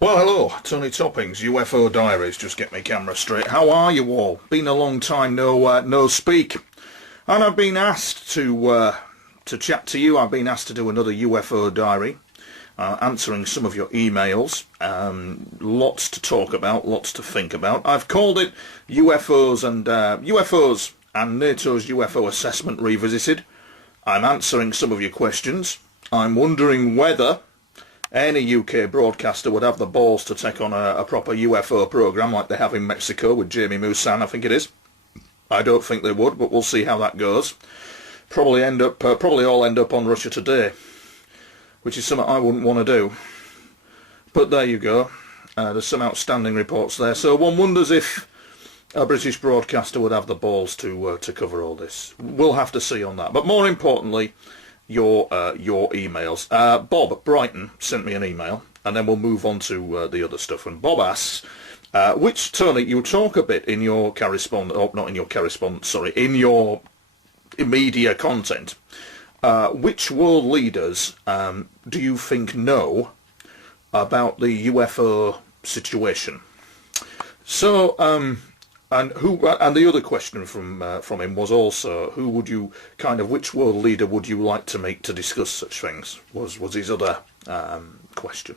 Well, hello, Tony Toppings, UFO Diaries. Just get my camera straight. How are you all? Been a long time no speak, and I've been asked to chat to you. I've been asked to do another UFO diary, answering some of your emails. Lots to talk about, lots to think about. I've called it UFOs and NATO's UFO Assessment Revisited. I'm answering some of your questions. I'm wondering whether any UK broadcaster would have the balls to take on a proper UFO programme like they have in Mexico with Jamie Musan, I think it is. I don't think they would, but we'll see how that goes. Probably all end up on Russia Today, which is something I wouldn't want to do. But there you go. There's some outstanding reports there. So one wonders if a British broadcaster would have the balls to cover all this. We'll have to see on that. But more importantly, your emails. Bob Brighton sent me an email, and then we'll move on to the other stuff. And Bob asks, which, Tony, you talk a bit in your in your media content. Which world leaders do you think know about the UFO situation? So, and the other question from him was also, which world leader would you like to meet to discuss such things? Was his other question.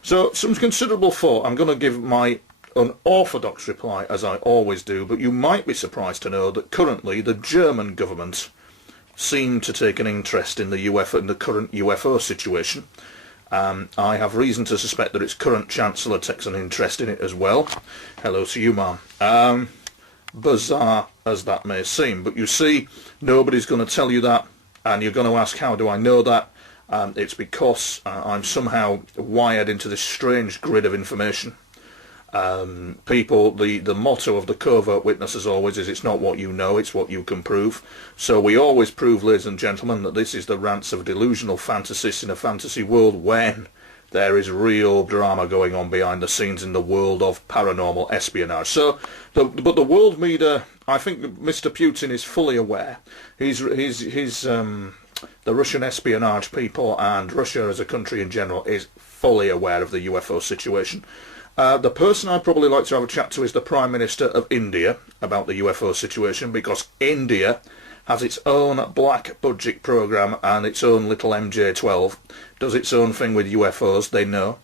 So some considerable thought. I'm going to give my unorthodox reply as I always do, but you might be surprised to know that currently the German government seem to take an interest in the current UFO situation. I have reason to suspect that its current Chancellor takes an interest in it as well. Hello to you, ma'am. Bizarre as that may seem, but you see, nobody's going to tell you that, and you're going to ask, how do I know that? It's because I'm somehow wired into this strange grid of information. The motto of the covert witness, as always, is it's not what you know, it's what you can prove. So we always prove, ladies and gentlemen, that this is the rants of delusional fantasists in a fantasy world when there is real drama going on behind the scenes in the world of paranormal espionage. So, but the world media, I think Mr. Putin is fully aware. The Russian espionage people and Russia as a country in general is fully aware of the UFO situation. The person I'd probably like to have a chat to is the Prime Minister of India about the UFO situation, because India has its own black budget programme and its own little MJ-12, does its own thing with UFOs, they know.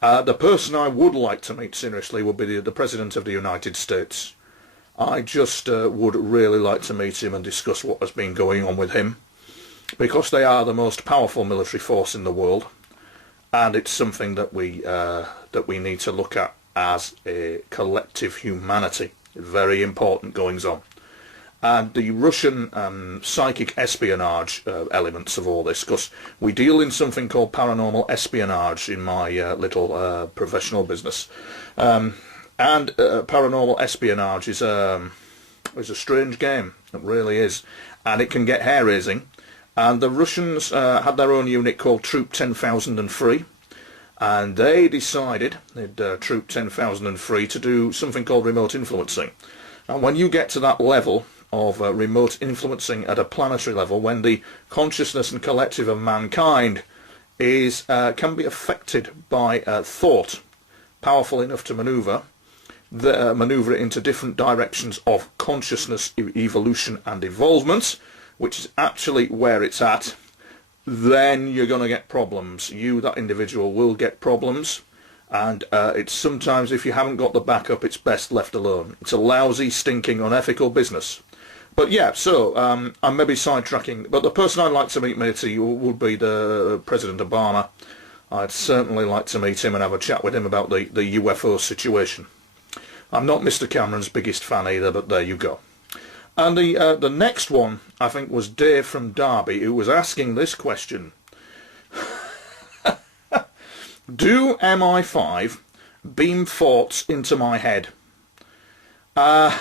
The person I would like to meet seriously would be the President of the United States. I just would really like to meet him and discuss what has been going on with him, because they are the most powerful military force in the world. And it's something that we need to look at as a collective humanity. Very important goings on. And the Russian psychic espionage elements of all this, because we deal in something called paranormal espionage in my little professional business. Paranormal espionage is a strange game. It really is. And it can get hair-raising. And the Russians had their own unit called Troop 10,003, and they decided, Troop 10,003, to do something called remote influencing. And when you get to that level of remote influencing at a planetary level, when the consciousness and collective of mankind can be affected by thought, powerful enough to manoeuvre it into different directions of consciousness, evolution and evolvement, which is actually where it's at, then you're going to get problems. You, that individual, will get problems, and it's sometimes, if you haven't got the backup, it's best left alone. It's a lousy, stinking, unethical business. But yeah, so I'm maybe sidetracking, but the person I'd like to meet, matey, would be the President Obama. I'd certainly like to meet him and have a chat with him about the UFO situation. I'm not Mr. Cameron's biggest fan either, but there you go. And the next one, I think, was Dave from Derby, who was asking this question. Do MI5 beam thoughts into my head? No,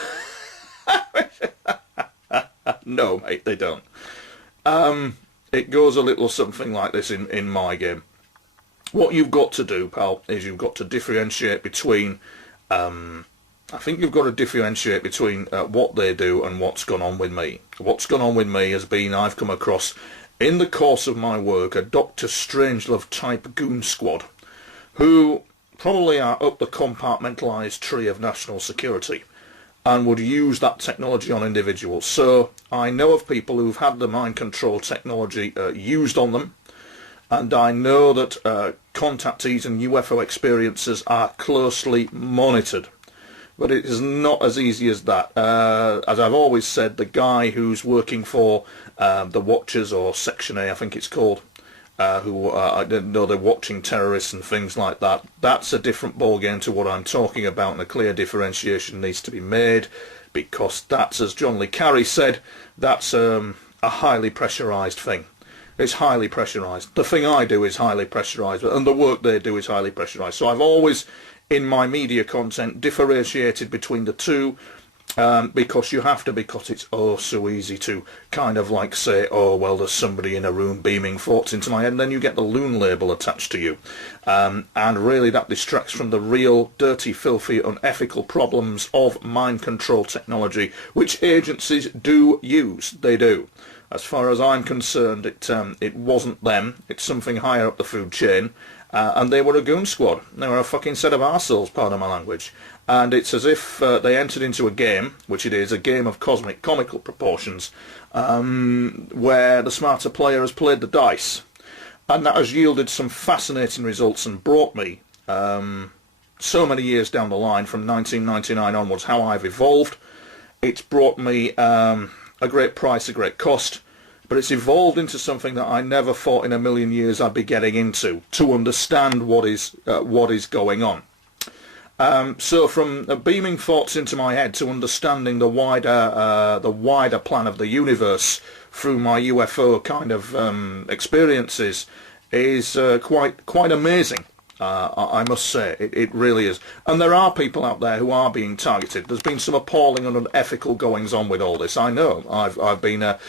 mate, they don't. It goes a little something like this in my game. What you've got to do, pal, is you've got to differentiate between... I think you've got to differentiate between what they do and what's gone on with me. What's gone on with me has been, I've come across, in the course of my work, a Dr. Strangelove type goon squad, who probably are up the compartmentalised tree of national security and would use that technology on individuals. So I know of people who've had the mind control technology used on them, and I know that contactees and UFO experiences are closely monitored. But it is not as easy as that. As I've always said, the guy who's working for the Watchers, or Section A I think it's called, who I don't know, they're watching terrorists and things like that, that's a different ballgame to what I'm talking about, and a clear differentiation needs to be made, because that's, as John Le Carre said, that's a highly pressurised thing. It's highly pressurised. The thing I do is highly pressurised, and the work they do is highly pressurised. So I've always, in my media content, differentiated between the two, because you have to, because it's oh so easy to kind of like say, oh well, there's somebody in a room beaming thoughts into my head, and then you get the loon label attached to you, and really that distracts from the real dirty, filthy, unethical problems of mind control technology, which agencies do use. They do. As far as I'm concerned, it wasn't them, it's something higher up the food chain, and they were a goon squad. They were a fucking set of arseholes, pardon my language. And it's as if they entered into a game, which it is, a game of cosmic comical proportions, where the smarter player has played the dice. And that has yielded some fascinating results and brought me, so many years down the line, from 1999 onwards, how I've evolved. It's brought me a great price, a great cost, but it's evolved into something that I never thought in a million years I'd be getting into, to understand what is going on. So from beaming thoughts into my head to understanding the wider plan of the universe through my UFO kind of experiences is quite amazing. I must say, it really is. And there are people out there who are being targeted. There's been some appalling and unethical goings on with all this. I know. I've been a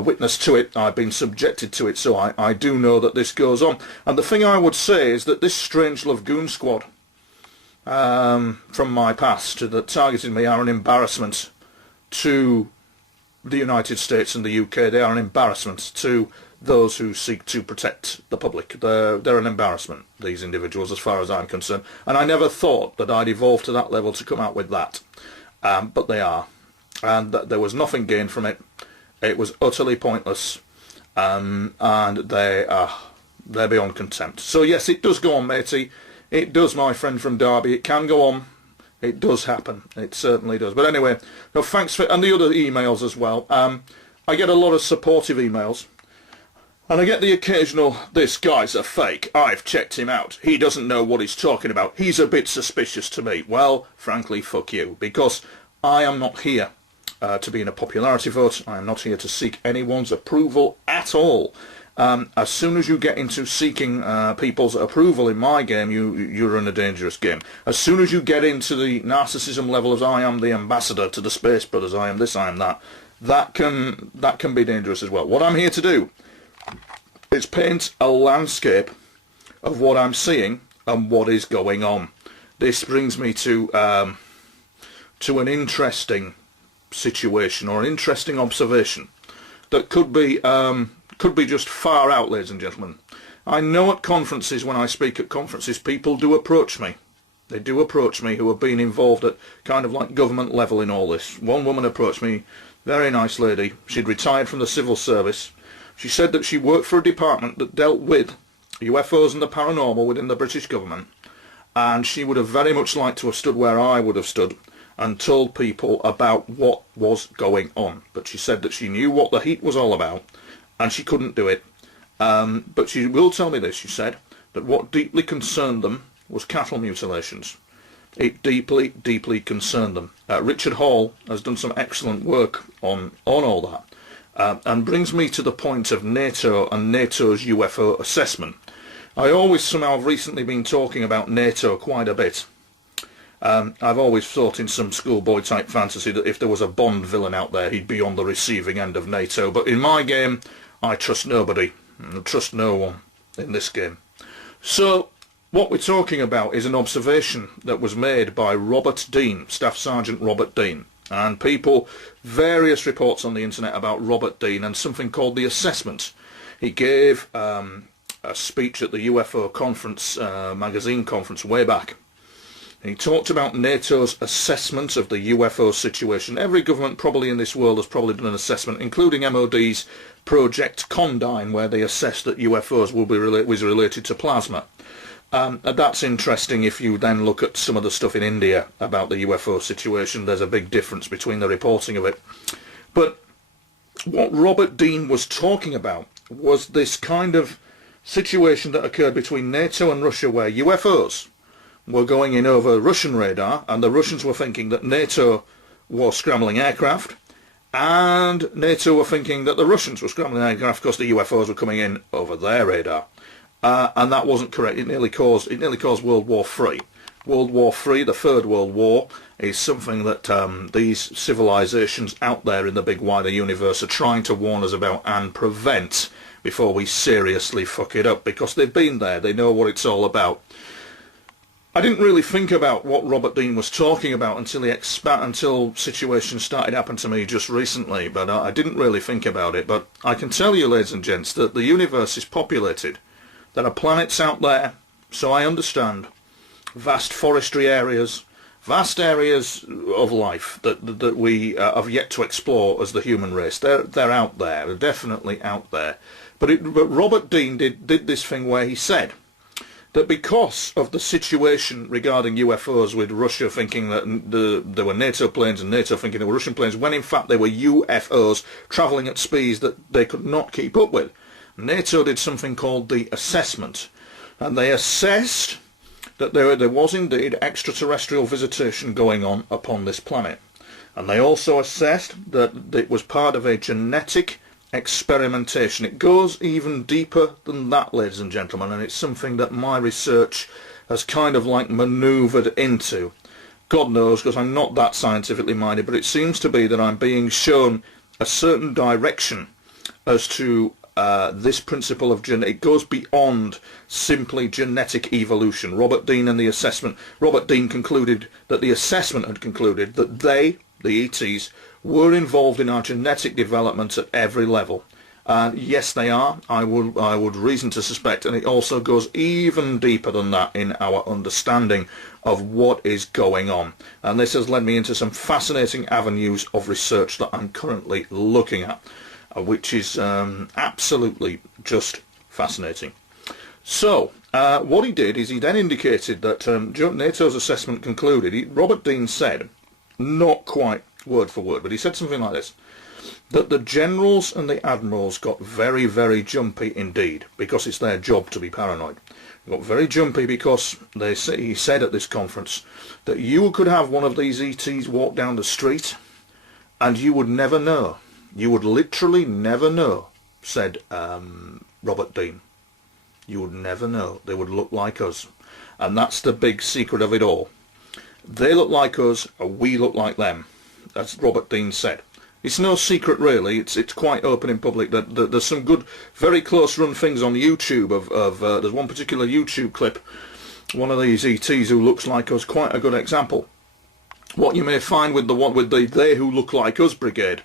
witness to it. I've been subjected to it. So I do know that this goes on. And the thing I would say is that this Strangelove goon squad from my past that targeted me are an embarrassment to the United States and the UK. They are an embarrassment to those who seek to protect the public. They're an embarrassment, these individuals, as far as I'm concerned. And I never thought that I'd evolve to that level to come out with that. But they are. And there was nothing gained from it. It was utterly pointless. And they're beyond contempt. So yes, it does go on, matey. It does, my friend from Derby. It can go on. It does happen. It certainly does. But anyway, no, thanks for... And the other emails as well. I get a lot of supportive emails. And I get the occasional, this guy's a fake. I've checked him out. He doesn't know what he's talking about. He's a bit suspicious to me. Well, frankly, fuck you. Because I am not here to be in a popularity vote. I am not here to seek anyone's approval at all. As soon as you get into seeking people's approval in my game, you're in a dangerous game. As soon as you get into the narcissism level as I am the ambassador to the Space Brothers, I am this, I am that, that can be dangerous as well. What I'm here to do is paint a landscape of what I'm seeing and what is going on. This brings me to an interesting situation, or an interesting observation that could be just far out, ladies and gentlemen. I know at conferences, when I speak at conferences, people do approach me. They do approach me who have been involved at kind of like government level in all this. One woman approached me, very nice lady. She'd retired from the civil service. She said that she worked for a department that dealt with UFOs and the paranormal within the British government, and she would have very much liked to have stood where I would have stood and told people about what was going on. But she said that she knew what the heat was all about, and she couldn't do it. But she will tell me this, she said, that what deeply concerned them was cattle mutilations. It deeply, deeply concerned them. Richard Hall has done some excellent work on all that. And brings me to the point of NATO and NATO's UFO assessment. I always somehow have recently been talking about NATO quite a bit. I've always thought in some schoolboy type fantasy that if there was a Bond villain out there, he'd be on the receiving end of NATO. But in my game, I trust nobody. I trust no one in this game. So what we're talking about is an observation that was made by Robert Dean, Staff Sergeant Robert Dean. And people, various reports on the internet about Robert Dean and something called the assessment. He gave a speech at the UFO conference, magazine conference way back. And he talked about NATO's assessment of the UFO situation. Every government probably in this world has probably done an assessment, including MOD's Project Condign, where they assessed that UFOs was related to plasma. That's interesting. If you then look at some of the stuff in India about the UFO situation, there's a big difference between the reporting of it. But what Robert Dean was talking about was this kind of situation that occurred between NATO and Russia, where UFOs were going in over Russian radar, and the Russians were thinking that NATO was scrambling aircraft, and NATO were thinking that the Russians were scrambling aircraft because the UFOs were coming in over their radar. And that wasn't correct. It nearly caused World War III. World War III, the Third World War, is something that these civilizations out there in the big wider universe are trying to warn us about and prevent before we seriously fuck it up, because they've been there, they know what it's all about. I didn't really think about what Robert Dean was talking about until situations started happening to me just recently, but I didn't really think about it. But I can tell you, ladies and gents, that the universe is populated. There are planets out there, so I understand, vast forestry areas, vast areas of life that we have yet to explore as the human race. They're out there, they're definitely out there. But Robert Dean did this thing where he said that because of the situation regarding UFOs, with Russia thinking that there were NATO planes and NATO thinking there were Russian planes, when in fact they were UFOs travelling at speeds that they could not keep up with, NATO did something called the assessment, and they assessed that there was indeed extraterrestrial visitation going on upon this planet. And they also assessed that it was part of a genetic experimentation. It goes even deeper than that, ladies and gentlemen, and it's something that my research has kind of like manoeuvred into. God knows, because I'm not that scientifically minded, but it seems to be that I'm being shown a certain direction as to this principle of it goes beyond simply genetic evolution. Robert Dean and the assessment. Robert Dean concluded that the assessment had concluded that they, the ETs, were involved in our genetic development at every level. And yes, they are. I would reason to suspect, and it also goes even deeper than that in our understanding of what is going on. And this has led me into some fascinating avenues of research that I'm currently looking at, which is absolutely just fascinating. So, what he did is he then indicated that NATO's assessment concluded, Robert Dean said, not quite word for word, but he said something like this, that the generals and the admirals got very, very jumpy indeed, because it's their job to be paranoid. They got very jumpy because he said at this conference that you could have one of these ETs walk down the street and you would never know. You would literally never know, said Robert Dean. You would never know. They would look like us. And that's the big secret of it all. They look like us, or we look like them, as Robert Dean said. It's no secret really, it's quite open in public that there's some good, very close run things on YouTube there's one particular YouTube clip, one of these ETs who looks like us, quite a good example. What you may find with the They Who Look Like Us brigade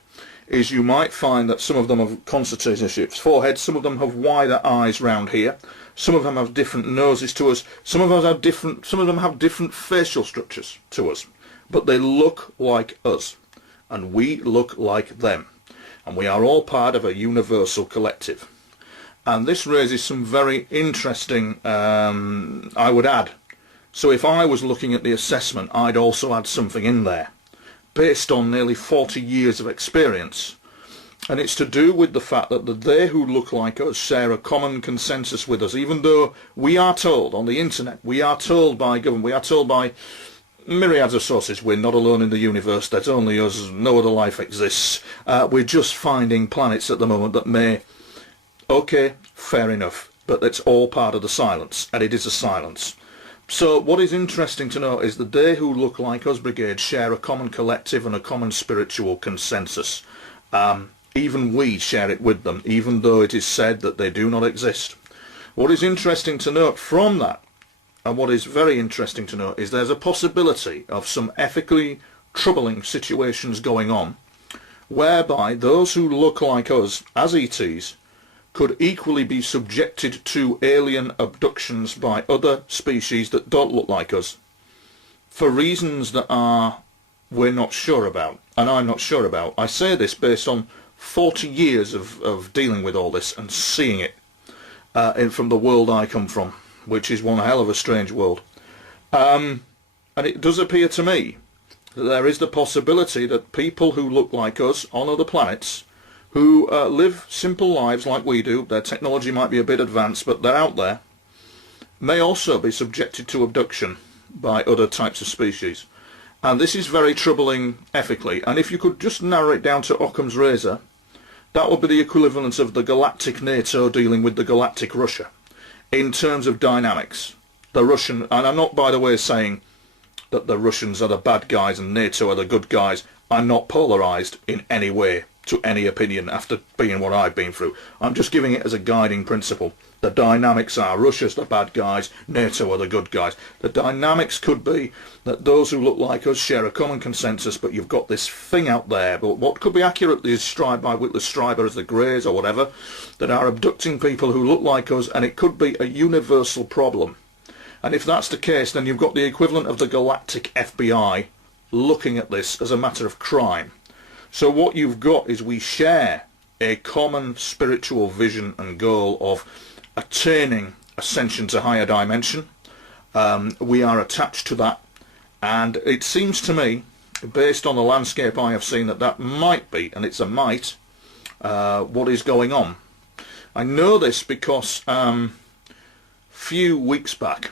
is you might find that some of them have concentrationship foreheads, some of them have wider eyes round here, some of them have different noses to us, some of them have different facial structures to us, but they look like us, and we look like them, and we are all part of a universal collective. And this raises some very interesting, I would add, so if I was looking at the assessment, I'd also add something in there based on nearly 40 years of experience, and it's to do with the fact that the They Who Look Like Us share a common consensus with us, even though we are told on the internet, we are told by government, we are told by myriads of sources, we're not alone in the universe, there's only us, no other life exists, we're just finding planets at the moment that may, okay, fair enough, but it's all part of the silence, and it is a silence. So what is interesting to know is the They Who Look Like Us brigade share a common collective and a common spiritual consensus. Even we share it with them, even though it is said that they do not exist. What is interesting to note from that, and what is very interesting to note, is there's a possibility of some ethically troubling situations going on, whereby those who look like us as ETs could equally be subjected to alien abductions by other species that don't look like us, for reasons that we're not sure about, and I'm not sure about. I say this based on 40 years of dealing with all this and seeing it from the world I come from, which is one hell of a strange world. And it does appear to me that there is the possibility that people who look like us on other planets, who live simple lives like we do, their technology might be a bit advanced, but they're out there, may also be subjected to abduction by other types of species. And this is very troubling ethically. And if you could just narrow it down to Occam's razor, that would be the equivalent of the galactic NATO dealing with the galactic Russia in terms of dynamics. The Russian, and I'm not, by the way, saying that the Russians are the bad guys and NATO are the good guys. I'm not polarised in any way to any opinion after being what I've been through. I'm just giving it as a guiding principle. The dynamics are Russia's the bad guys, NATO are the good guys. The dynamics could be that those who look like us share a common consensus, but you've got this thing out there, but what could be accurately described by Whitley Strieber as the Greys or whatever, that are abducting people who look like us, and it could be a universal problem. And if that's the case, then you've got the equivalent of the galactic FBI looking at this as a matter of crime. So what you've got is we share a common spiritual vision and goal of attaining ascension to higher dimension. We are attached to that, and it seems to me, based on the landscape I have seen, that that might be, and it's a might, what is going on. I know this because few weeks back,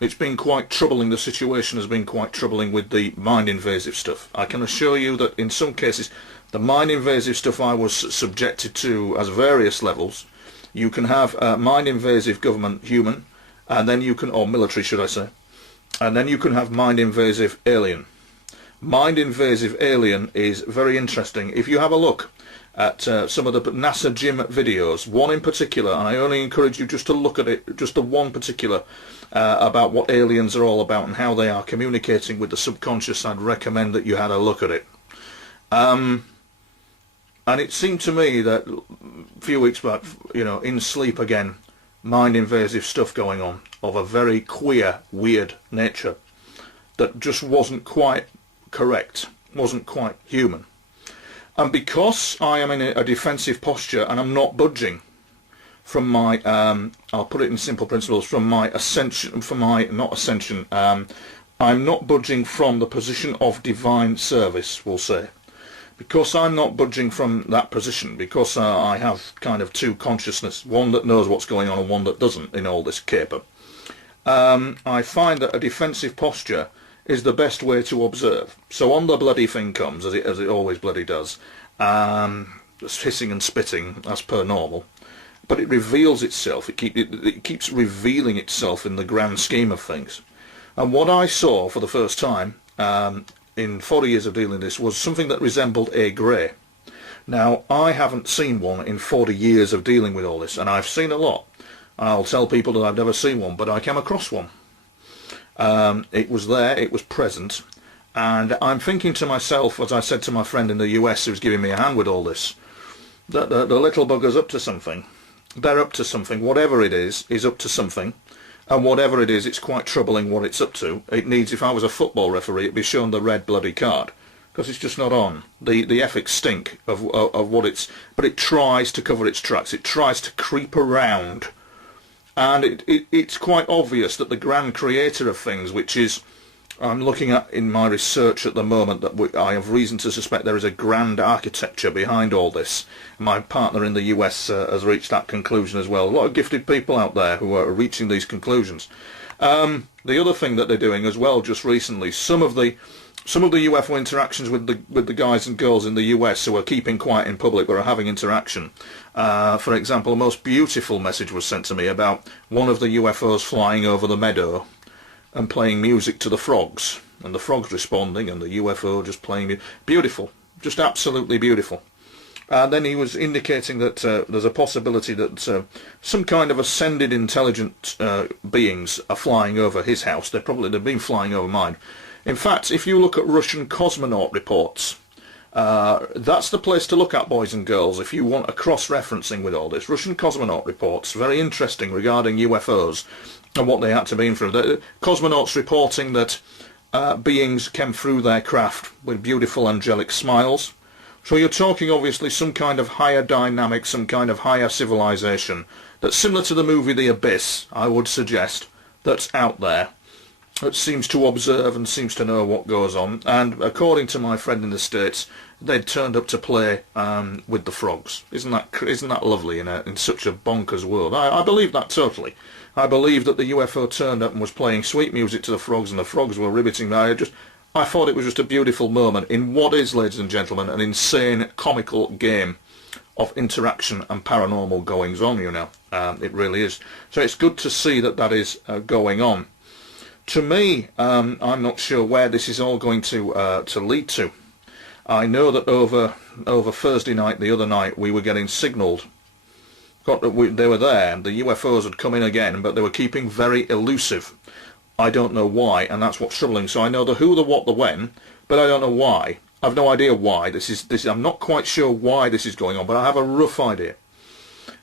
it's been quite troubling. The situation has been quite troubling with the mind invasive stuff. I can assure you that in some cases the mind invasive stuff I was subjected to as various levels. You can have mind invasive government human, and then you can, or military should I say, and then you can have mind invasive alien. Mind invasive alien is very interesting. If you have a look at some of the NASA gym videos, one in particular, and I only encourage you just to look at it, just the one particular, about what aliens are all about and how they are communicating with the subconscious, I'd recommend that you had a look at it. And it seemed to me that a few weeks back, you know, in sleep again, mind invasive stuff going on of a very queer, weird nature that just wasn't quite correct, wasn't quite human. And because I am in a defensive posture and I'm not budging from my, I'll put it in simple principles, from my ascension, from my, not ascension, I'm not budging from the position of divine service, we'll say. Because I'm not budging from that position, because I have kind of two consciousness, one that knows what's going on and one that doesn't in all this caper, I find that a defensive posture is the best way to observe. So on the bloody thing comes, as it always bloody does, hissing and spitting as per normal, but it reveals itself, it keeps revealing itself in the grand scheme of things. And what I saw for the first time in 40 years of dealing with this was something that resembled a grey. Now, I haven't seen one in 40 years of dealing with all this, and I've seen a lot. I'll tell people that I've never seen one, but I came across one. It was there, it was present, and I'm thinking to myself, as I said to my friend in the US who was giving me a hand with all this, that the little bugger's up to something. They're up to something. Whatever it is up to something. And whatever it is, it's quite troubling what it's up to. It needs, if I was a football referee, it'd be shown the red bloody card, because it's just not on. The ethics stink of what it's, but it tries to cover its tracks. It tries to creep around, and it's quite obvious that the grand creator of things, which is, I'm looking at in my research at the moment, that I have reason to suspect there is a grand architecture behind all this. My partner in the US has reached that conclusion as well. A lot of gifted people out there who are reaching these conclusions. The other thing that they're doing as well, just recently, some of the UFO interactions with the guys and girls in the US who are keeping quiet in public but are having interaction. For example, a most beautiful message was sent to me about one of the UFOs flying over the meadow and playing music to the frogs, and the frogs responding, and the UFO just playing. Beautiful, just absolutely beautiful. And then he was indicating that there's a possibility that some kind of ascended intelligent beings are flying over his house. They've been flying over mine. In fact, if you look at Russian cosmonaut reports, That's the place to look at, boys and girls, if you want a cross-referencing with all this. Russian cosmonaut reports, very interesting regarding UFOs and what they had to be through. The cosmonauts reporting that beings came through their craft with beautiful angelic smiles. So you're talking obviously some kind of higher dynamic, some kind of higher civilization that's similar to the movie The Abyss, I would suggest, that's out there, that seems to observe and seems to know what goes on. And according to my friend in the States, they'd turned up to play with the frogs. Isn't that lovely in such a bonkers world? I believe that totally. I believe that the UFO turned up and was playing sweet music to the frogs, and the frogs were riveting. I thought it was just a beautiful moment in what is, ladies and gentlemen, an insane comical game of interaction and paranormal goings on, you know. It really is. So it's good to see that that is going on. To me, I'm not sure where this is all going to lead to. I know that over Thursday night, the other night, we were getting signalled. They were there, the UFOs had come in again, but they were keeping very elusive. I don't know why, and that's what's troubling. So I know the who, the what, the when, but I don't know why. I've no idea why this. I'm not quite sure why this is going on, but I have a rough idea.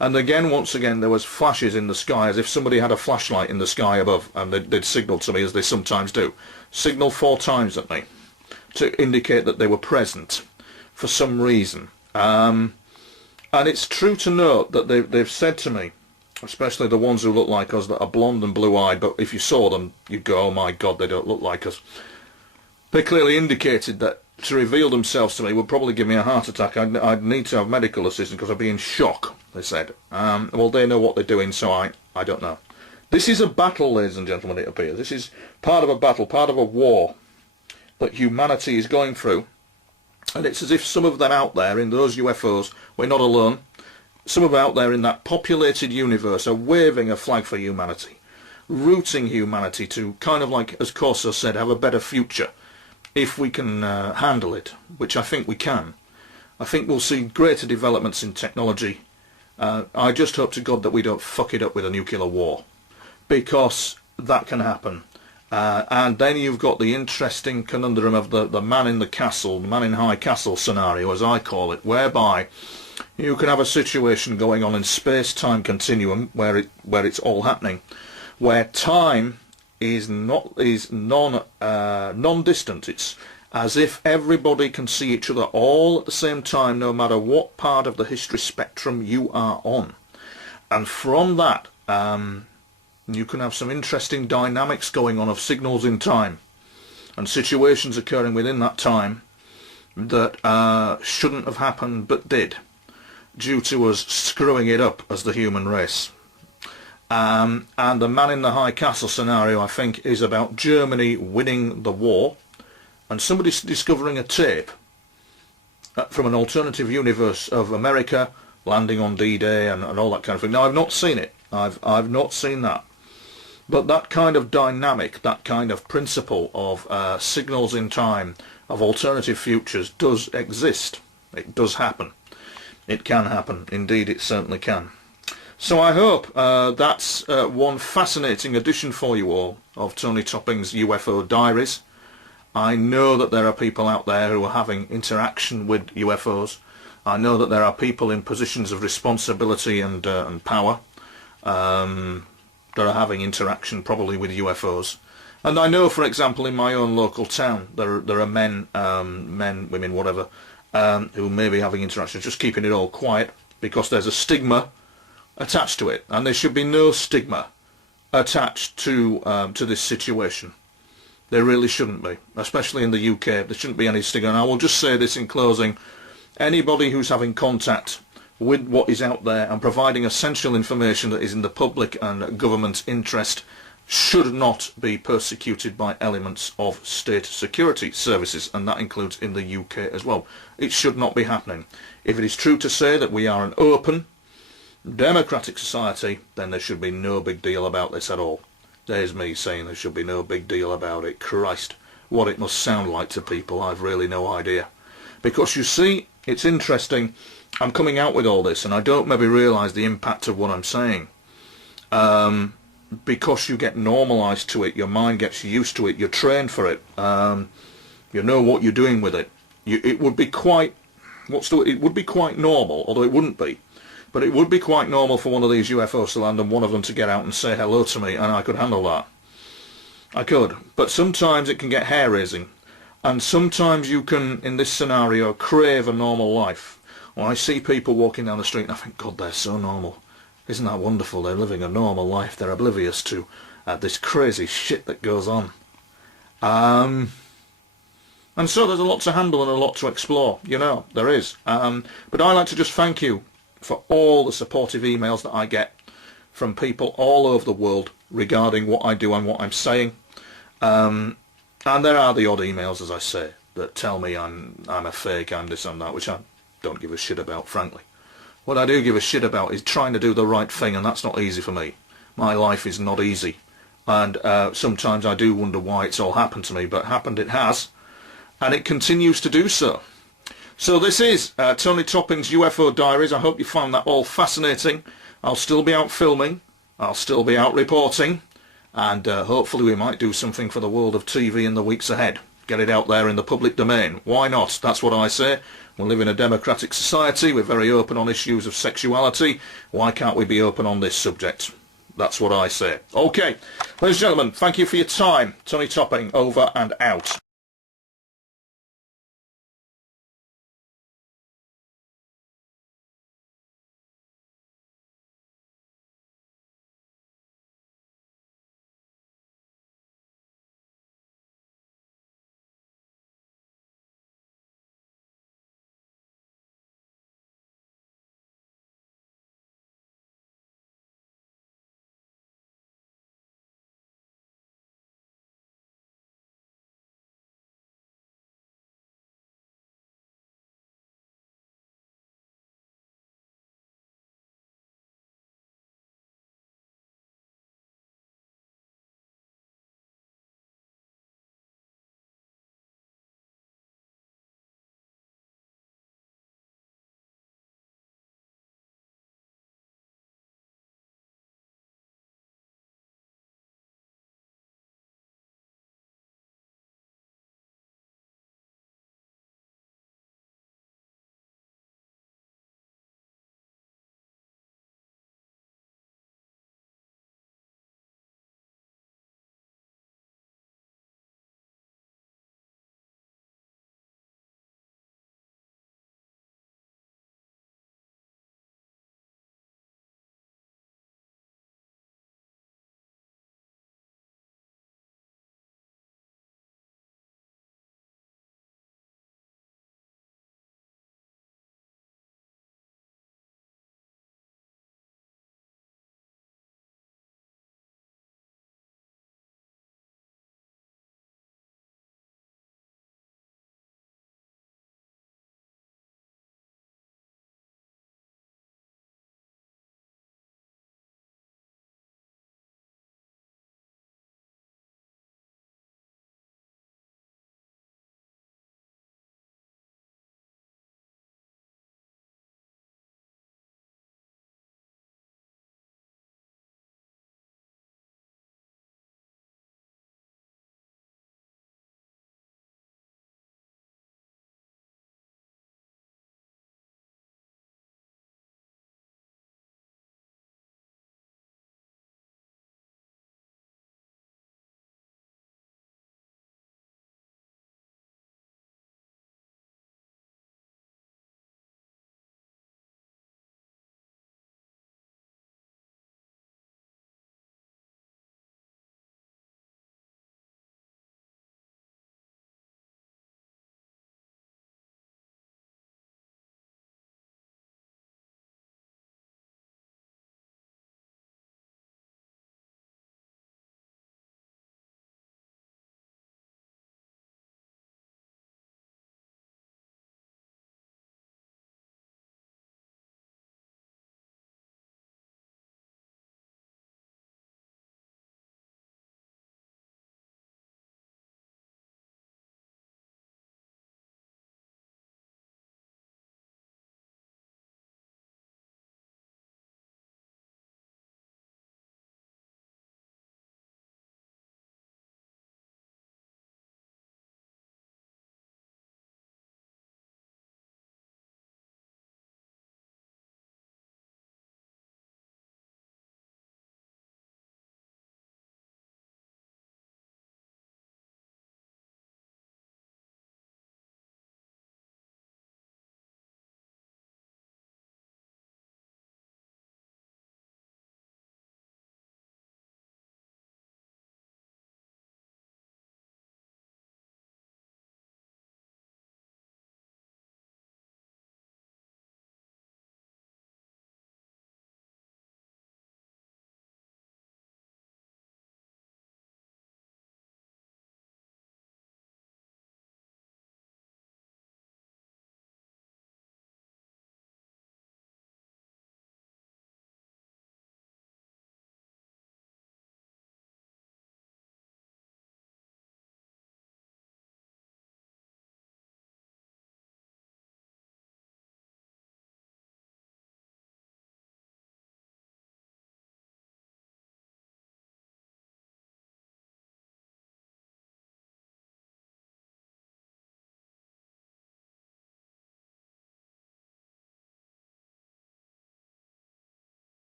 And again, once again, there was flashes in the sky, as if somebody had a flashlight in the sky above, and they'd signal to me, as they sometimes do. Signal 4 times at me to indicate that they were present for some reason. And it's true to note that they've said to me, especially the ones who look like us, that are blonde and blue-eyed, but if you saw them, you'd go, oh my God, they don't look like us. They clearly indicated that to reveal themselves to me would probably give me a heart attack. I'd need to have medical assistance because I'd be in shock, they said. Well, they know what they're doing, so I don't know. This is a battle, ladies and gentlemen, it appears. This is part of a battle, part of a war that humanity is going through. And it's as if some of them out there in those UFOs, we're not alone, some of them out there in that populated universe are waving a flag for humanity, rooting humanity to kind of like, as Corso said, have a better future, if we can handle it, which I think we can. I think we'll see greater developments in technology. I just hope to God that we don't fuck it up with a nuclear war, because that can happen. And then you've got the interesting conundrum of the man in the castle, man in high castle scenario, as I call it, whereby you can have a situation going on in space-time continuum where it's all happening, where time is non-distant. It's as if everybody can see each other all at the same time, no matter what part of the history spectrum you are on. And from that, you can have some interesting dynamics going on of signals in time and situations occurring within that time that shouldn't have happened but did, due to us screwing it up as the human race. And the man in the high castle scenario, I think, is about Germany winning the war and somebody discovering a tape from an alternative universe of America landing on D-Day and all that kind of thing. Now, I've not seen it. I've not seen that. But that kind of dynamic, that kind of principle of signals in time, of alternative futures, does exist. It does happen. It can happen. Indeed, it certainly can. So I hope that's one fascinating addition for you all of Tony Topping's UFO Diaries. I know that there are people out there who are having interaction with UFOs. I know that there are people in positions of responsibility and power that are having interaction probably with UFOs. And I know, for example, in my own local town, there are men, women, whatever, who may be having interaction, just keeping it all quiet because there's a stigma attached to it, and there should be no stigma attached to this situation. There really shouldn't be, especially in the UK. There shouldn't be any stigma. And I will just say this in closing: anybody who's having contact with what is out there and providing essential information that is in the public and government interest should not be persecuted by elements of state security services, and that includes in the UK as well. It should not be happening. If it is true to say that we are an open, democratic society, then there should be no big deal about this at all. There's me saying there should be no big deal about it. Christ, what it must sound like to people, I've really no idea. Because you see, it's interesting, I'm coming out with all this and I don't maybe realise the impact of what I'm saying. Because you get normalised to it, your mind gets used to it, you're trained for it, you know what you're doing with it. it would be quite, it would be quite normal, although it wouldn't be, but it would be quite normal for one of these UFOs to land and one of them to get out and say hello to me, and I could handle that. I could. But sometimes it can get hair-raising, and sometimes you can, in this scenario, crave a normal life. When I see people walking down the street and I think, God, they're so normal. Isn't that wonderful? They're living a normal life. They're oblivious to this crazy shit that goes on. And so there's a lot to handle and a lot to explore, you know, there is. But I like to just thank you for all the supportive emails that I get from people all over the world regarding what I do and what I'm saying. And there are the odd emails, as I say, that tell me I'm a fake, I'm this and that, which I don't give a shit about, frankly. What I do give a shit about is trying to do the right thing, and that's not easy for me. My life is not easy. And sometimes I do wonder why it's all happened to me, but happened it has. And it continues to do so. So this is Tony Topping's UFO Diaries. I hope you found that all fascinating. I'll still be out filming. I'll still be out reporting. And hopefully we might do something for the world of TV in the weeks ahead. Get it out there in the public domain. Why not? That's what I say. We live in a democratic society. We're very open on issues of sexuality. Why can't we be open on this subject? That's what I say. Okay. Ladies and gentlemen, thank you for your time. Tony Topping, over and out.